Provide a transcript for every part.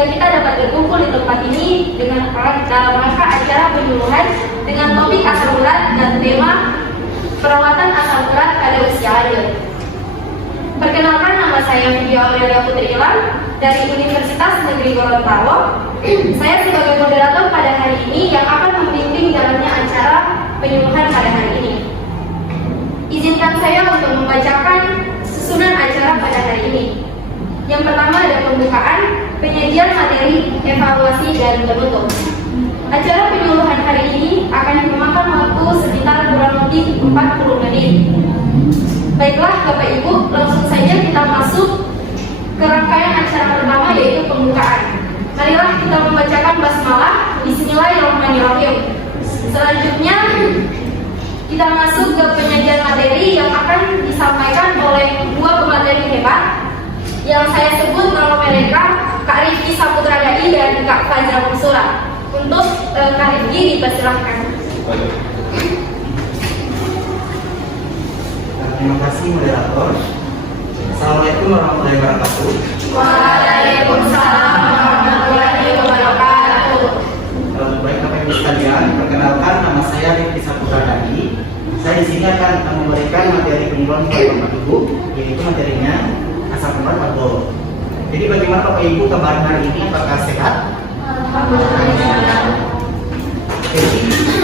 sehingga kita dapat berkumpul di tempat ini dengan dalam rangka acara penyuluhan dengan topik asam urat dan tema perawatan asam urat pada usia lanjut. Perkenalkan, nama saya Vidya Aurelia Putri Ilang dari Universitas Negeri Gorontalo. Saya sebagai moderator pada hari ini yang akan membimbing jalannya acara penyuluhan pada hari ini. Izinkan saya untuk membacakan susunan acara pada hari ini. Yang pertama ada pembukaan, penyajian materi, evaluasi, dan penutup. Acara penyuluhan hari ini akan memakan waktu sekitar kurang lebih 40 menit. Baiklah Bapak Ibu, langsung saja kita masuk ke rangkaian acara pertama, yaitu pembukaan. Marilah kita membacakan basmalah. Bismillahirrahmanirrahim. Selanjutnya kita masuk ke penyajian materi yang akan disampaikan oleh dua pemateri hebat yang saya sebut nama mereka Kak Rifki Saputra Dai dan Kak Fajar Mansura. Untuk Kak Rifki dipersilahkan. Terima kasih moderator. Assalamualaikum warahmatullahi wabarakatuh. Waalaikumsalam warahmatullahi wabarakatuh. Baik Bapak Ibu sekalian, perkenalkan nama saya Rifki Saputra Dai. Saya di sini akan memberikan materi penyuluhan kepada Bapak Ibu, yaitu materinya asam urat alkohol. Jadi bagaimana Bapak Ibu kabar hari ini? Apakah sehat? Jadi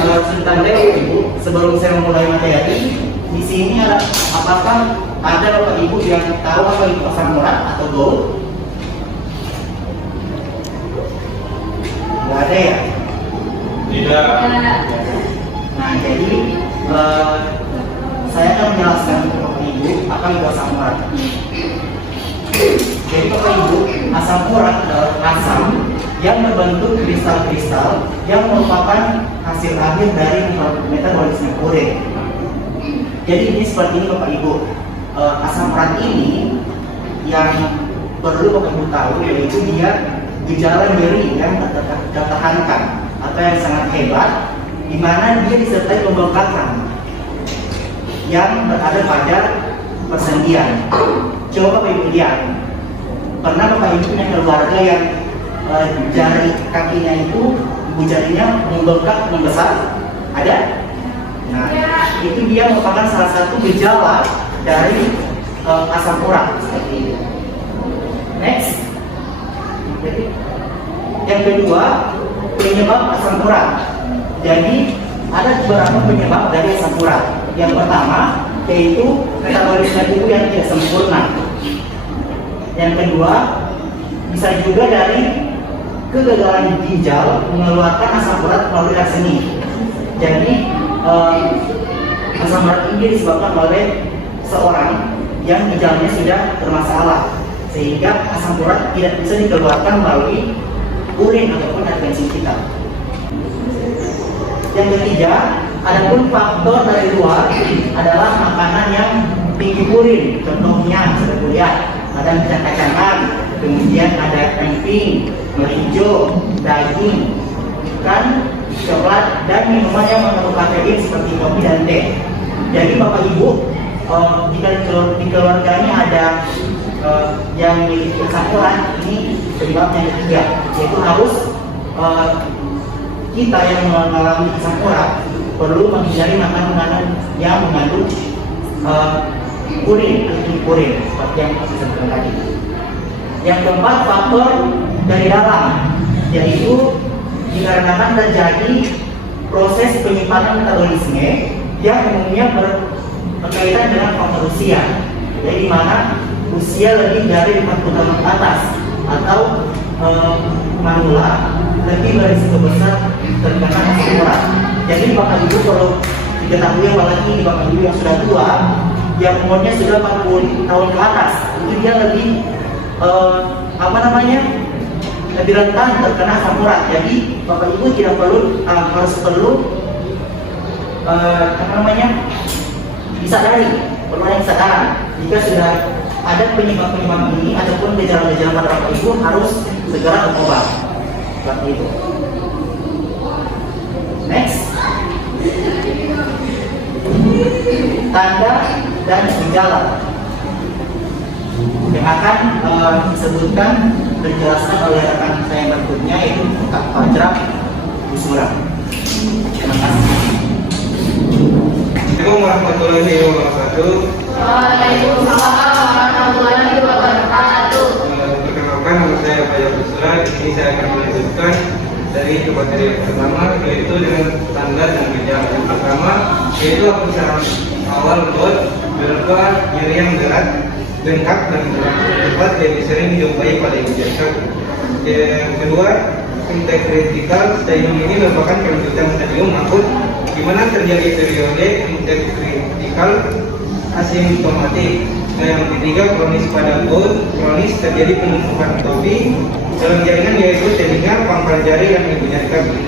sebentar Bapak Ibu, sebelum saya memulai materi, di sini apakah ada Bapak Ibu yang tahu apa itu asam urat atau gout? Tidak ada ya? Tidak. Nah, jadi saya akan menjelaskan untuk Bapak Ibu apa itu asam urat. Jadi Bapak Ibu, asam urat adalah asam yang berbentuk kristal-kristal yang merupakan hasil akhir dari metabolisme urin. Jadi ini seperti ini Bapak Ibu, asam urat ini yang perlu Bapak Ibu tahu, yaitu dia gejala nyeri yang tertahankan atau yang sangat hebat, di mana dia disertai pembengkakan yang berada pada persendian. Coba Bapak Ibu lihat, pernah Bapak Ibu punya keluarga yang jari kakinya itu, ibu jarinya membengkak, membesar? Ada? Nah, itu dia merupakan salah satu gejala dari asam urat seperti itu. Next. Jadi, yang kedua, penyebab asam urat. Jadi ada beberapa penyebab dari asam urat. Yang pertama yaitu metabolisme tubuh yang tidak sempurna. Yang kedua bisa juga dari kegagalan ginjal mengeluarkan asam urat melalui racemi. Jadi asam urat ini disebabkan oleh seorang yang ginjalnya sudah bermasalah, sehingga asam urat tidak bisa dikeluarkan melalui urin ataupun air kencing kita. Yang ketiga, adapun faktor dari luar adalah makanan yang tinggi purin. Contohnya sudah kuliah, ada kacang-kacangan, kemudian ada emping, merinjo, daging, ikan, coklat, dan minuman yang mengandung kafein seperti kopi dan teh. Jadi Bapak Ibu, jika di keluarganya ada yang memiliki asam urat, ini penyebabnya yang ketiga, yaitu harus kita yang mengalami asam urat perlu menghindari makanan-makanan yang mengandung urin seperti yang saya sebutkan tadi. Yang keempat, faktor dari dalam, yaitu dikarenakan terjadi proses penyimpanan metabolisme yang umumnya berkaitan dengan faktor usia, jadi di mana usia lebih dari 40 tahun ke atas atau manula lebih berisiko besar terkena asam urat. Jadi Bapak Ibu perlu diketahui, apalagi Bapak Ibu yang sudah tua, yang umurnya sudah 40 tahun ke atas, itu dia lebih lebih rentan terkena asam urat. Jadi Bapak Ibu tidak perlu disadari, perlu ada kesadaran jika sudah ada penyebab-penyebab ini ataupun gejala-gejala pada Bapak Ibu harus segera berobat. Seperti itu. Next. Tanda dan gejala yang akan disebutkan dan dijelaskan oleh rekan saya berikutnya yaitu pajak usuran. Terima kasih. Assalamualaikum warahmatullahi wabarakatuh. Waalaikumsalam warahmatullahi wabarakatuh. Perkenalkan, nama saya Fajar Usulan. Ini saya akan melanjutkan dari materi yang pertama, yaitu dengan standar dan gejala. Yang pertama yaitu pembicaraan awal buat berupa nyeri yang berat, bengkak dan cepat yang sering dijumpai pada ibu jangkau. Yang kedua, interkritikal. Stadium ini merupakan kelanjutan stadium akut di mana terjadi periode interkritikal asimptomatik. Dan yang ketiga, kronis pada gout. Kronis terjadi penumpukan topi dalam jaringan yaitu telinga, pangkal jari, dan ibu jari kaki.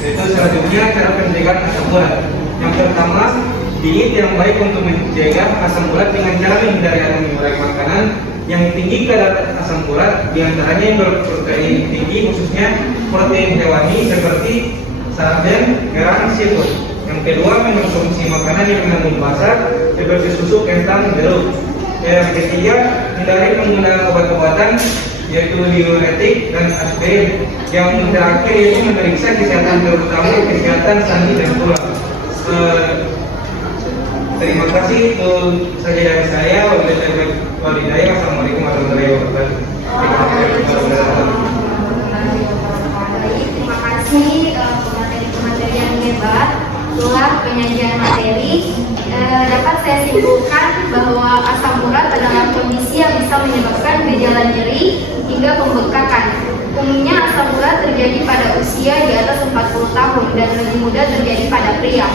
Itu selanjutnya cara pencegahan asam urat. Yang pertama, diet yang baik untuk mencegah asam urat dengan cara menghindari atau mengurangi makanan yang tinggi kadar asam urat, diantaranya yang berprotein tinggi, khususnya protein hewani seperti sarden, kerang, seafood. Yang kedua, mengkonsumsi makanan yang mengandung basah seperti susu, kentang, jeruk. Yang ketiga, hindari penggunaan obat-obatan yaitu diuretik dan aspirin. Yang terakhir yaitu memeriksa kesehatan, terutama kesehatan sandi dan tulang. Terima kasih, itu saja dari saya. Wassalamualaikum warahmatullahi wabarakatuh. Terima kasih pemateri-pemateri yang hebat. Setelah penyajian materi, dapat saya simpulkan bahwa asam urat adalah kondisi yang bisa menyebabkan gejala nyeri hingga pembengkakan. Umumnya asam urat terjadi pada usia di atas 40 tahun dan lebih muda terjadi pada pria.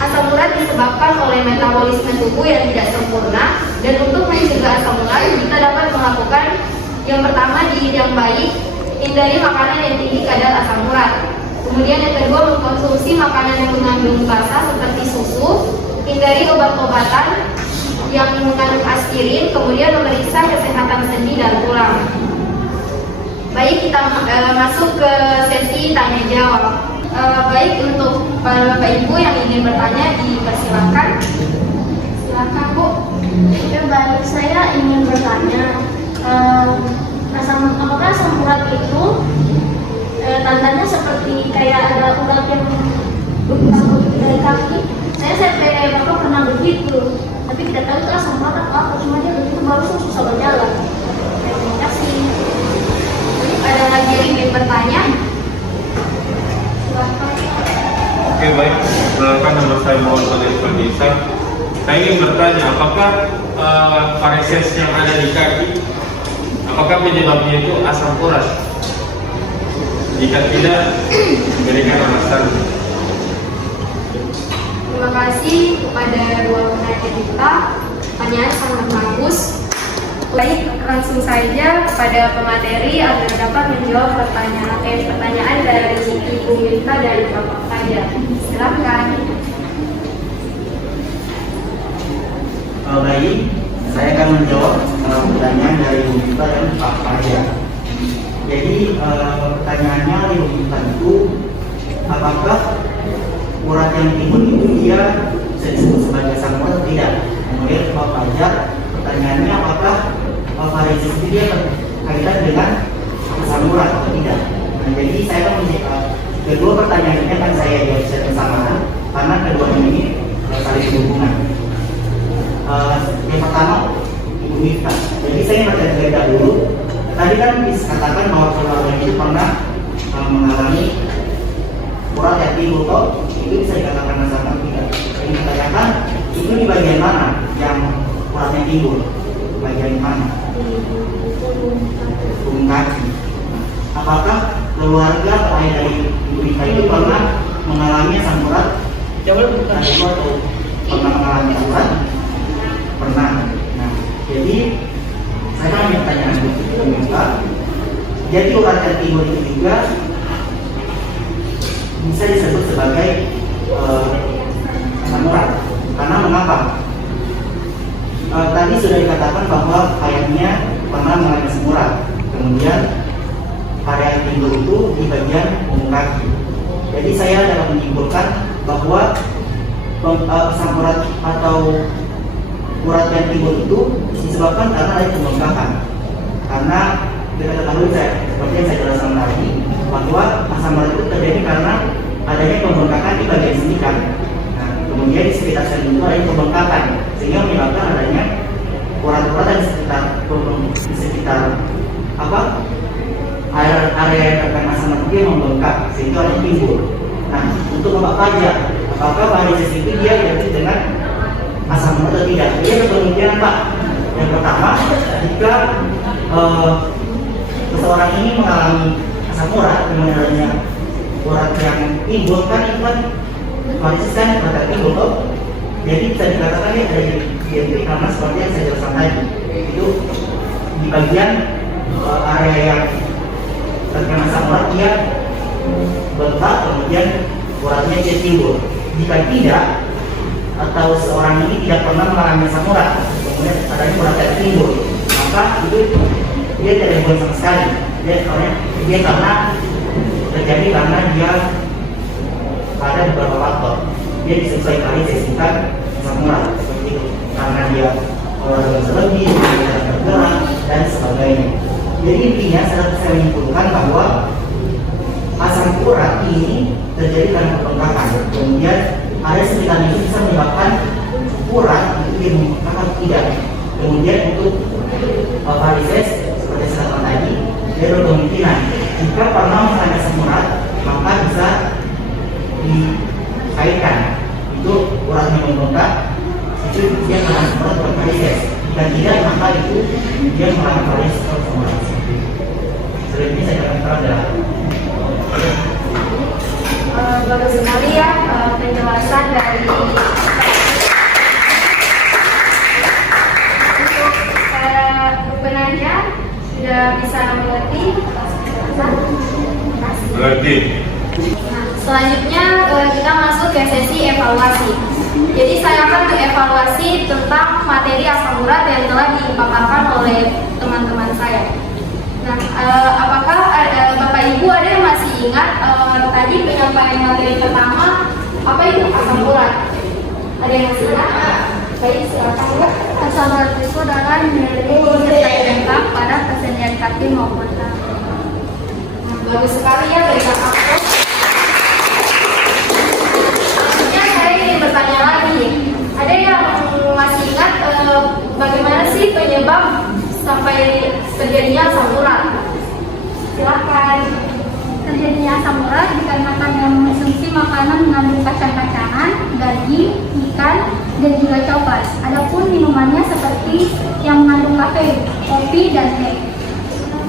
Asam urat disebabkan oleh metabolisme tubuh yang tidak sempurna, dan untuk mencegah asam urat kita dapat melakukan yang pertama, diet yang baik, hindari makanan yang tinggi kadar asam urat. Kemudian yang kedua, mengkonsumsi makanan yang mengandung basah seperti susu, hindari obat-obatan yang mengandung aspirin, kemudian memeriksa kesehatan sendi dan tulang. Baik, kita masuk ke sesi tanya jawab. Baik, untuk para Bapak Ibu yang ingin bertanya dipersilakan. Silakan Bu. Baik, saya ingin bertanya, apakah asam urat itu tandanya seperti kayak ada urat yang begitu dari kaki? Saya sampai bapak pernah begitu, tapi tidak tahu itu asam urat atau apa, cuma dia begitu baru susah berjalan. Terima kasih. Ada lagi yang ingin bertanya? Silakan. Oke, baik. Perkenalkan, nama saya Muhammad Saleh Ferdinand. Saya ingin bertanya, apakah varisès yang ada di kaki, apakah penyebabnya itu asam urat? Jika tidak, berikan alasan. Terima kasih kepada dua penanya kita. Pertanyaan sangat bagus. Baik, langsung saja kepada pemateri agar dapat menjawab pertanyaan dari Ibu Minta dan Bapak Fajar. Silakan. Baik, saya akan menjawab pertanyaan dari Ibu Minta dan Pak Fajar. Jadi pertanyaannya Ibu Minta itu, apakah urat yang timbul itu dia bisa disebut sebagai asam urat atau tidak? Kemudian Pak Fajar, pertanyaannya apakah varisès itu dia berkaitan dengan asam urat atau tidak? Nah, jadi saya akan menjawab kedua pertanyaan ini akan saya jawab secara bersamaan karena keduanya ini saling berhubungan. Yang pertama, Ibu Minta. Jadi saya ingin bertanya dahulu. Tadi kan dikatakan bahwa keluarga itu pernah mengalami urat yang timbul, itu bisa dikatakan asam urat tidak? Saya ingin tanyakan, itu di bagian mana yang uratnya timbul? Bagian mana? Punggung kaki. Apakah keluarga ayah dari Ibu Minta itu pernah mengalami asam urat? Jawab bukan itu atau pernah mengalami urat? Pernah. Nah, jadi saya akan bertanya Ibu Minta. Jadi urat yang timbul itu juga bisa disebut sebagai asam urat. Karena mengapa? Tadi sudah dikatakan bahwa ayahnya pernah mengalami asam urat. Kemudian area yang timbul itu di bagian punggung kaki. Jadi saya dapat menyimpulkan bahwa asam urat atau urat yang timbul itu disebabkan karena ada pembengkakan. Karena kita ketahui seperti yang saya jelaskan tadi, area yang terkena asam urat dia membengkak sehingga ada timbul. Nah, untuk Bapak pajak, apakah varises itu dia identik dengan asam urat atau tidak? Dia ada kemungkinan Pak. Yang pertama, jika seseorang ini mengalami asam urat dengan adanya urat yang timbul kan itu kan varises kan urat timbul toh. Jadi bisa dikatakan ya dari identik karena seperti yang saya jelaskan tadi itu di bagian area yang terkena asam urat dia bengkak, kemudian uratnya dia timbul. Jika tidak, atau seorang ini tidak pernah mengalami asam urat, kemudian adanya urat yang timbul, maka itu dia tidak boleh sama sekali. Dia karena terjadi karena dia pada beberapa faktor. Dia disertai varises bukan asam urat seperti itu, karena dia olahraga berlebih, tidak bergerak dan sebagainya. Jadi intinya saya menyimpulkan bahwa asam urat ini terjadi karena pembengkakan. Kemudian ada sekitar itu bisa menyebabkan urat itu dibengkak atau tidak. Kemudian untuk varises seperti saya katakan tadi, dia berkemungkinan jika pernah mengalami asam urat maka bisa dikaitkan itu uratnya membengkak, itu dia mengalami asam urat varises. Jika tidak maka itu dia mengalami varises atau asam urat. Selanjutnya saya akan terangkan. Bagus sekali ya penjelasan dari untuk penanya sudah bisa mengerti. Berarti. Nah, selanjutnya kita masuk ke sesi evaluasi. Jadi saya akan mengevaluasi tentang materi asam urat yang telah dipaparkan oleh teman-teman saya. Nah, apakah Bapak Ibu ada yang masih ingat tadi penyampaian materi pertama apa itu asam urat? Ada yang masih ingat? Baik, silakan Bu. Asam urat itu adalah mineral yang lengkap pada kesenian kaki maupun tangan. Nah, bagus sekali ya berikan aplaus. Selanjutnya saya ingin bertanya lagi. Ada yang masih ingat bagaimana sih penyebab sampai terjadinya asam urat? Silakan. Terjadinya asam urat dikarenakan yang mengonsumsi makanan mengandung kacang-kacangan, daging, ikan, dan juga coklat. Adapun minumannya seperti yang mengandung kafe, kopi, dan teh.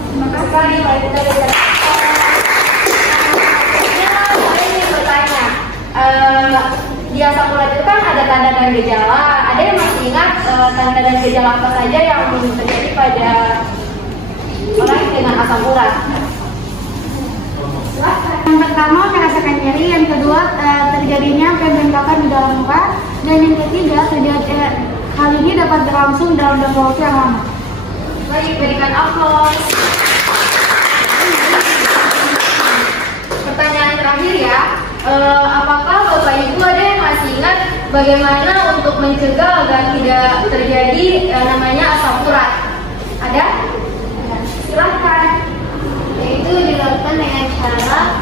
Terima kasih. Mari kita berikan aplaus. Saya ingin bertanya. Di asam urat itu kan ada tanda dan gejala. Ada yang masih ingat tanda dan gejala apa saja yang terjadi pada orang dengan asam urat? Yang pertama merasakan nyeri, yang kedua terjadinya pembengkakan di dalam muka, dan yang ketiga hal ini dapat berlangsung dalam jangka waktu yang lama. Baik, berikan aplaus. Pertanyaan terakhir ya, apakah Bapak Ibu ada yang masih ingat bagaimana untuk mencegah agar tidak terjadi namanya asam urat? Ada? Silahkan. Yaitu dilakukan dengan cara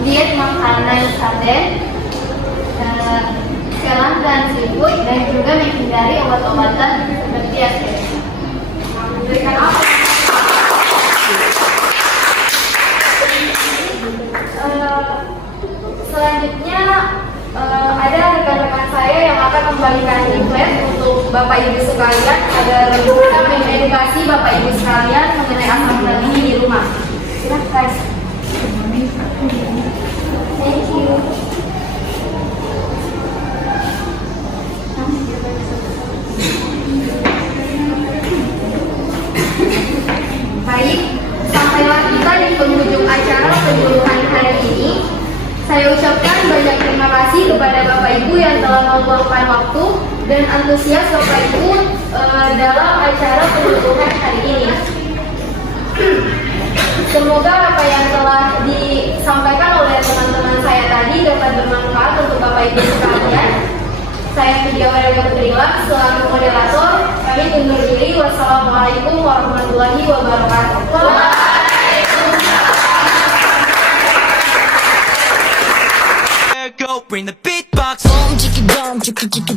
diet makanan sarden, selam dan seafood, dan juga menghindari obat-obatan seperti aspirin. Berikan aplaus. Selanjutnya ada rekan-rekan saya yang akan membagikan leaflet untuk Bapak Ibu sekalian agar bisa mengedukasi Bapak Ibu sekalian mengenai asam urat ini di rumah. Silahkan. Thank you. Baik, sampailah kita di penghujung acara penyuluhan hari ini. Saya ucapkan banyak terima kasih kepada Bapak Ibu yang telah meluangkan waktu dan antusias Bapak Ibu dalam acara penyuluhan hari ini. Semoga apa yang telah disampaikan oleh teman-teman saya tadi dapat bermanfaat untuk Bapak Ibu sekalian. Saya Fidyawati Putrilak selaku moderator. Kami undur diri. Wassalamualaikum warahmatullahi wabarakatuh. Go bring the beatbox home, jiggy dum, jiggy jiggy